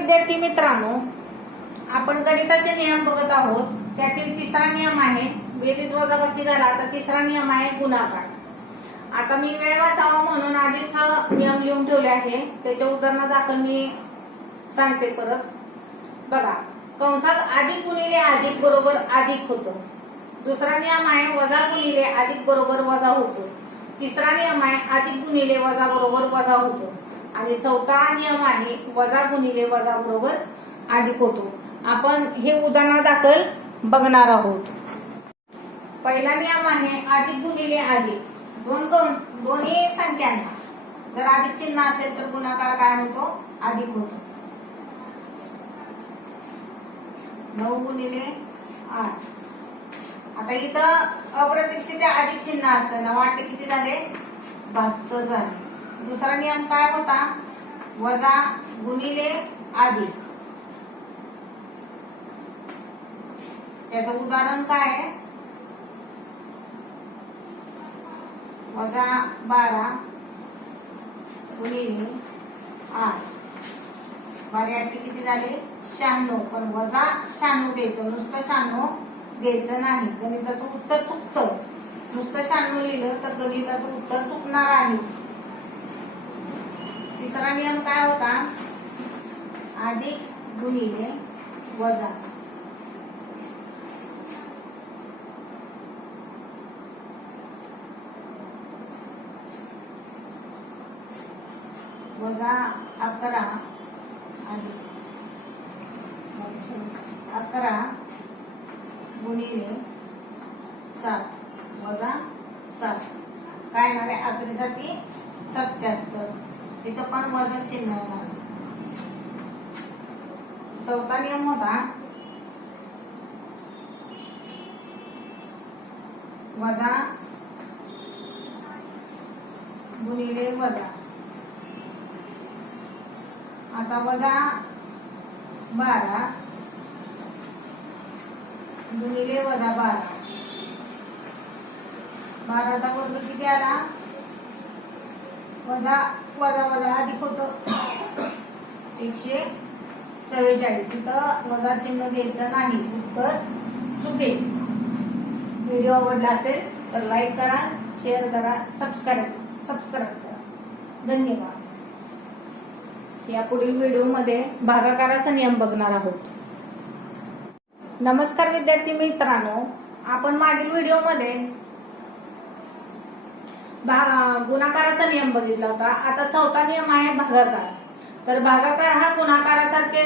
विद्यार्थी मित्रांनो आपण गणिताचे नियम बघत आहोत. त्यातील तिसरा नियम आहे बेरीज वजाबाकी झाला तर तिसरा नियम आहे गुणाकार. आता मी वेळ वाचावा म्हणून आधीच नियम लिहून ठेवले आहे. त्याच्या उदाहरणा दाखल मी सांगते परत. बघा कंसात अधिक गुणिले अधिक बरोबर अधिक होतं. दुसरा नियम आहे वजा गुणिले अधिक बरोबर वजा होतो. तिसरा नियम आहे अधिक गुणिले वजा बरोबर वजा होतो. आणि चौथा नियम आहे वजा गुणिले वजा बरोबर अधिक होतो आपण हे उदाहरण दाखल बघणार आहोत. पहिला नियम आहे अधिक गुणिले अधिक दोन दोन्ही संख्यांना. जर अधिक चिन्ह असेल तर गुणाकार काय होतो? अधिक होतो नऊ गुणिले आठ. आता इथं अप्रतीक्षित अधिक चिन्ह असतं. ना वाटते किती झाले? बहात्तर झाले. दुसरा नियम काय होता? वजा गुणिले अधिक. त्याचं उदाहरण काय आहे? वजा बारा गुणिले आठ. बारा आठ किती झाले? शहाण्णव. पण वजा शहाण्णव द्यायचं. नुसतं शहाण्णव द्यायचं नाही. गणिताचं उत्तर चुकतं. नुसतं शहाण्णव लिहिलं तर गणिताचं उत्तर चुकणार आहे. तिसरा नियम काय होता? अधिक गुणिले वजा. वजा अकरा अधिक अकरा गुणिले सात. वजा सात. काय येणार आहे? अकरीसाठी सत्याहत्तर तिथं पण वजन चिन्ह चौथा नियम होता वजा गुणिले वजा. आता वजा बारा गुणिले वजा बारा. बाराचा वर्ग किती आला? वजा वजा वजा अधिक होत. एकशे चव्वेचाळीस. इथं वजा चिन्ह द्यायचं नाही. उत्तर चुकेल. व्हिडिओ आवडला असेल तर लाईक करा शेअर करा सबस्क्राईब सबस्क्राईब करा. धन्यवाद. या पुढील व्हिडिओमध्ये भागाकाराचा नियम बघणार आहोत. नमस्कार विद्यार्थी मित्रांनो. आपण मागील व्हिडिओमध्ये गुणाकाराचा नियम बघितला होता. आता चौथा नियम आहे भागाकार. तर भागाकार हा गुणाकारासारखे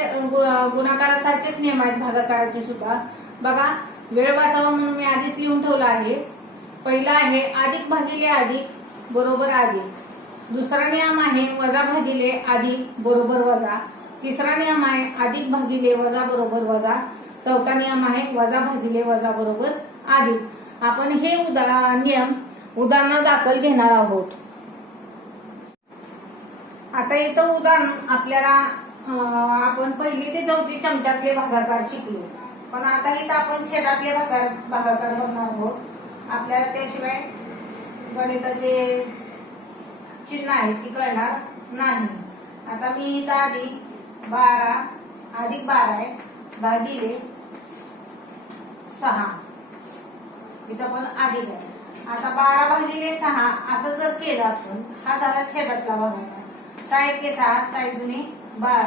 गुणाकारासारखेच नियम आहेत भागाकाराचे सुद्धा. बघा वेळ वाचावा म्हणून मी आधीच लिहून ठेवला आहे. पहिला आहे अधिक भागिले अधिक बरोबर अधिक दुसरा नियम आहे वजा भागिले अधिक बरोबर वजा. तिसरा नियम आहे अधिक भागिले वजा बरोबर वजा. चौथा नियम आहे वजा भागिले वजा बरोबर अधिक आपण हे उदाहरण नियम उदाहरण दाखल घेणार आहोत. आता इथं उदाहरण आपल्याला आपण पहिली ते चौथी चमच्यातले भागाकार शिकलो. पण आता इथं आपण छेदातले भागाकार भागाकार बघणार आहोत. आपल्याला त्याशिवाय गणिताचे चिन्ह आहे ती कळणार नाही. आता मी इथं आधी बारा अधिक बारा आहे भागिले सहा. इथं पण अधिक आहे. आता बारा भागिले सहा असं जर केलं आपण हा झाला छेदातला भागाकार. सहा एके सहा सहा दुने बारा.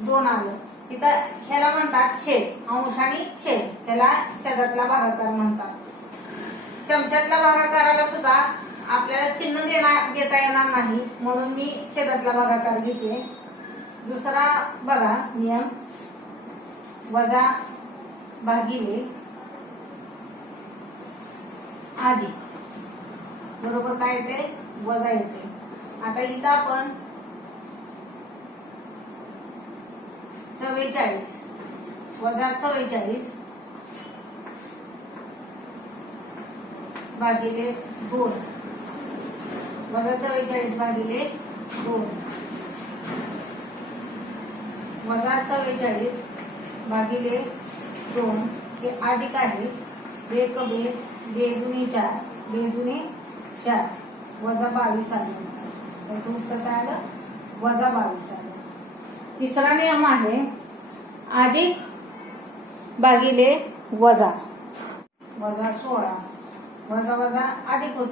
दोन आलं. इथं ह्याला म्हणतात छेद. अंश आणि छेद. ह्याला छेदातला भागाकार म्हणतात. चमच्यातला भागाकाराला सुद्धा आपल्याला चिन्ह देणार देता येणार नाही म्हणून मी छेदातला भागाकार घेते. दुसरा बघा नियम. वजा भागिले आधी. बरोबर काय येते? वजा येते. आता इथं आपण चव्वेचाळीस. वजा चव्वेचाळीस भागिले दोन. वजा चव्वेचाळीस भागिले दोन. वजा चव्वेचाळीस भागिले दोन. हे अधिक आहे? एक बेद बेदुनी चार बेदुनी चार वजा बावीस आले त्याचं उत्तर काय आलं? वजा बावीस आलं तिसरा नियम आहे अधिक भागिले वजा. वजा सोळा. वजा वजा अधिक होत.